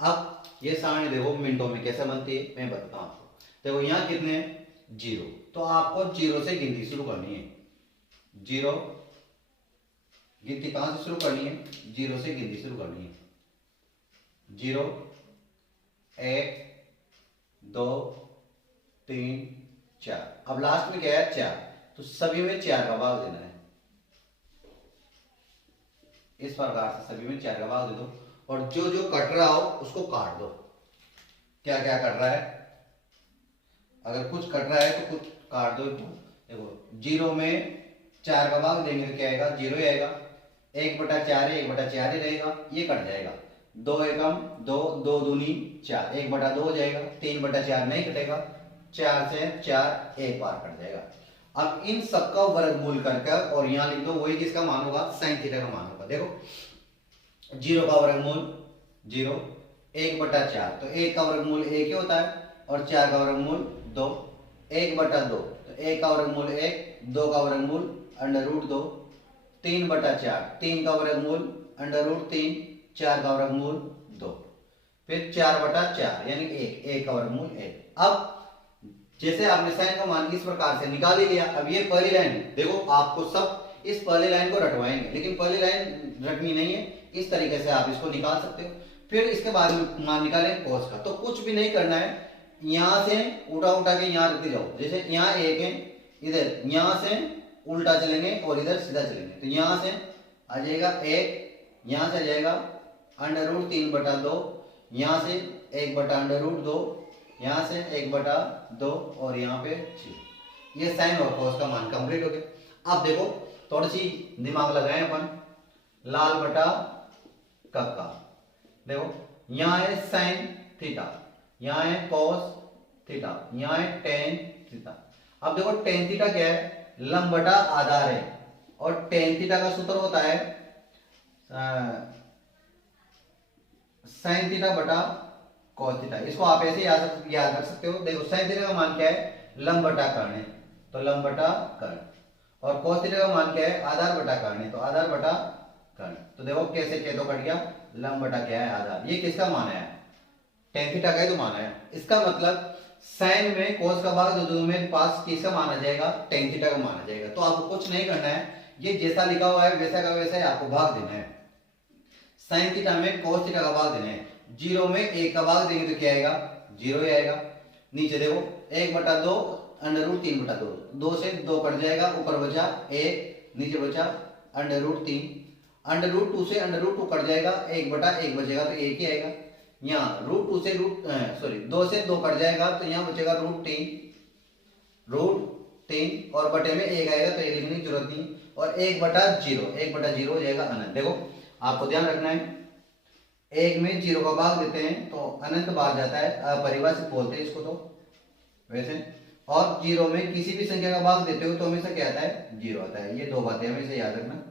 अब ये सारणी देखो मिनटों में कैसे बनती है मैं बताता हूँ आपको। देखो यहाँ कितने जीरो, तो आपको जीरो से गिनती शुरू करनी है। जीरो गिनती कहां से शुरू करनी है? जीरो से गिनती शुरू करनी है। जीरो, एक, दो, तीन, चार। अब लास्ट में क्या है? चार। तो सभी में चार का भाग देना है। इस प्रकार से सभी में चार का भाग दे दो और जो जो कट रहा हो उसको काट दो। क्या क्या कट रहा है? अगर कुछ कट रहा है तो कुछ काट दो। देखो जीरो में चार का भाग देंगे तो क्या आएगा? जीरो ही आएगा। एक बटा चार है, एक बटा चार ही रहेगा, ये कट जाएगा। दो एकम दो, दो दूनी चार, एक बटा दो हो जाएगा। तीन बटा चार नहीं कटेगा, चार से चार एक बार कट जाएगा। अब इन सबका वर्गमूल करके और यहां लिख दो वही किसका मान होगा? साइन थीटा का मान होगा। देखो जीरो का वर्गमूल जीरो, एक बटा चार, तो एक का वर्गमूल एक ही होता है और चार का वर्गमूल दो। एक बटा दो, तो एक का वर्गमूल एक, दो का वर्गमूल अंडर रूट दो। तीन बटा चार, तीन का वर्गमूल अंडर रूट तीन, चार का वर्गमूल दो। फिर चार बटा चार यानी एक, एक का वर्गमूल एक। अब जैसे आपने साइन का मान इस प्रकार से निकाल ही लिया, अब ये पहली लाइन देखो आपको सब इस पहली लाइन को रटवाएंगे, लेकिन पहली लाइन रटनी नहीं है, इस तरीके से आप इसको निकाल सकते हो। फिर इसके बाद में मान निकालें कोस का, तो कुछ भी नहीं करना है, यहां से उठा उठा के यहां रखते जाओ। जैसे यहाँ एक है, इधर यहां से उल्टा चलेंगे और इधर सीधा चलेंगे, तो यहां से आ जाएगा एक, यहां से आ जाएगा अंडर रूट तीन बटा दो, यहां से एक बटा अंडर रूट दो, यहां से एक बटा दो और यहाँ पे 6। ये साइन और कॉस का मान कंप्लीट हो गया। अब देखो थोड़ी सी दिमाग लगाएं अपन, लाल बटा कक्का। देखो यहाँ है साइन थीटा, यहाँ है कॉस थीटा, यहाँ है टेन थीटा। अब देखो टेन थीटा क्या है? लंब बटा आधार है और टेन थीटा का सूत्र होता है साइन थीटा बटा कॉस थीटा। इसको आप ऐसे याद रख सकते हो। देखो साइन थीटा का मान क्या है? लंब बटा कर्ण है, तो लंब बटा कर्ण। और कॉस थीटा का मान क्या है? आधार बटा कर्ण है, तो आधार बटा कर्ण। तो देखो कैसे क्या तो कट गया, लंब बटा क्या है? आधार। ये किसका मान है? टेन थीटा का ही तो मान है। इसका मतलब साइन में कोस का भाग दो में पास किसका माना जाएगा? टेन थीटा का माना जाएगा। तो आपको कुछ नहीं करना है, ये जैसा लिखा हुआ है वैसा का वैसा ही आपको भाग देना है। साइन थीटा में कोस थीटा का भाग देना है। जीरो में एक का भाग देंगे तो क्या आएगा? जीरो ही आएगा। नीचे देखो एक बटा दो अंडर रूट तीन बटा दो, दो से दो कट जाएगा, ऊपर बचा एक, नीचे बचा अंडर रूट तीन। अंडर रूट टू से अंडर रूट टू कट जाएगा, एक बटा एक बचेगा तो एक ही आएगा। यहाँ रूट टू से दो से दो कट जाएगा तो यहाँ बचेगा रूट तीन और बटे में एक आएगा तो एक लिखने की जरूरत नहीं। और एक बटा जीरो हो जाएगा अनंत। देखो आपको ध्यान रखना है, एक में जीरो का भाग देते हैं तो अनंत बाहर जाता है, अपरिभाषित बोलते हैं इसको तो वैसे। और जीरो में किसी भी संख्या का भाग देते हो तो हमेशा क्या आता है? जीरो आता है। ये दो बातें हमेशा याद रखना।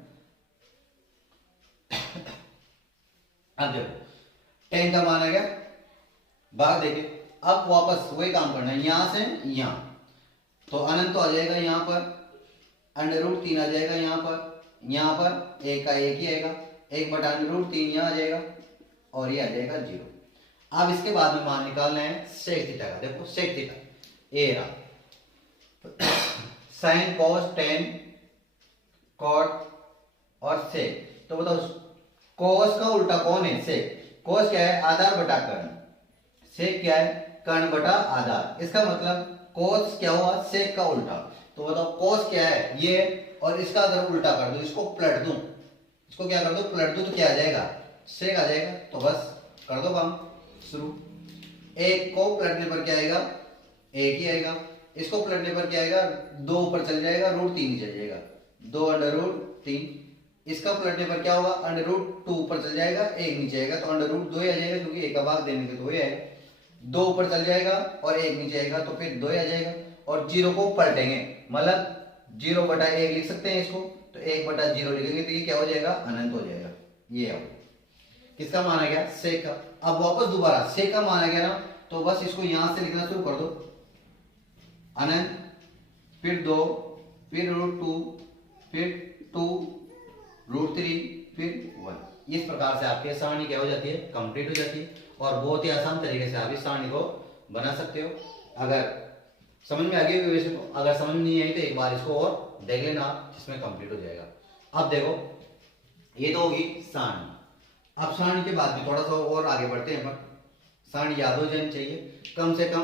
अब देखो टेन का मान आ गया, भाग देके अब वापस वही काम करना है, यहां से यहां तो अनंत तो आ जाएगा, यहां पर अंडर रूट तीन आ जाएगा, यहां पर एक का एक ही आएगा, एक बटा अंडर रूट तीन यहां आ जाएगा और ये आ जाएगा जीरो। अब इसके बाद में मान निकालना है सेक थीटा का। देखो सेक थीटा ए रहा, साइन कॉस टेन कॉट और सेक। तो बताओ कॉस का उल्टा कौन है? सेक। कॉस क्या है? आधार बटा कर्ण। सेक क्या है? कर्ण बटा आधार। इसका मतलब कॉस क्या हुआ? सेक का उल्टा। तो बताओ कॉस क्या है? ये, और इसका अगर उल्टा कर दो, इसको पलट दूं, इसको क्या कर दो? पलट दो तो क्या आ जाएगा? सेक आ जाएगा। तो बस कर दो काम शुरू। एक को पलटने पर क्या आएगा? एक ही आएगा। इसको पलटने पर क्या आएगा? दो ऊपर चल जाएगा, रूट तीन चल जाएगा, दो अंडर रूट तीन। इसका पलटने पर क्या होगा? अंडर रूट टू ऊपर चल जाएगा, एक नीचे आएगा तो अंडर रूट दो ही आ जाएगा, क्योंकि एक का भाग देने के दो ही आएगा। दो ऊपर चल जाएगा और एक नीचे आएगा तो फिर दो ही आ जाएगा। और जीरो को पलटेंगे, मतलब जीरो बटा एक लिख सकते हैं इसको, तो एक बटा जीरो लिखेंगे तो ये क्या हो जाएगा? अनंत हो जाएगा। ये है किसका मान आ गया? सेक का। अब वापस दोबारा सेक का मान आ गया ना, तो बस इसको यहां से लिखना शुरू कर दो, अनंत, फिर दो, फिर रूट टू, फिर टू, रूट थ्री, फिर वन। इस प्रकार से आपकी सारणी क्या हो जाती है, कंप्लीट हो जाती है। और बहुत ही आसान तरीके से आप इस सारणी को बना सकते हो। अगर समझ में आ गई वैसे तो, अगर समझ में नहीं आई तो एक बार इसको और देख लेना आप, जिसमें कंप्लीट हो जाएगा। अब देखो ये तो होगी सारणी। अब सारणी के बाद भी थोड़ा सा और आगे बढ़ते हैं अपन। सारणी याद हो जानी चाहिए, कम से कम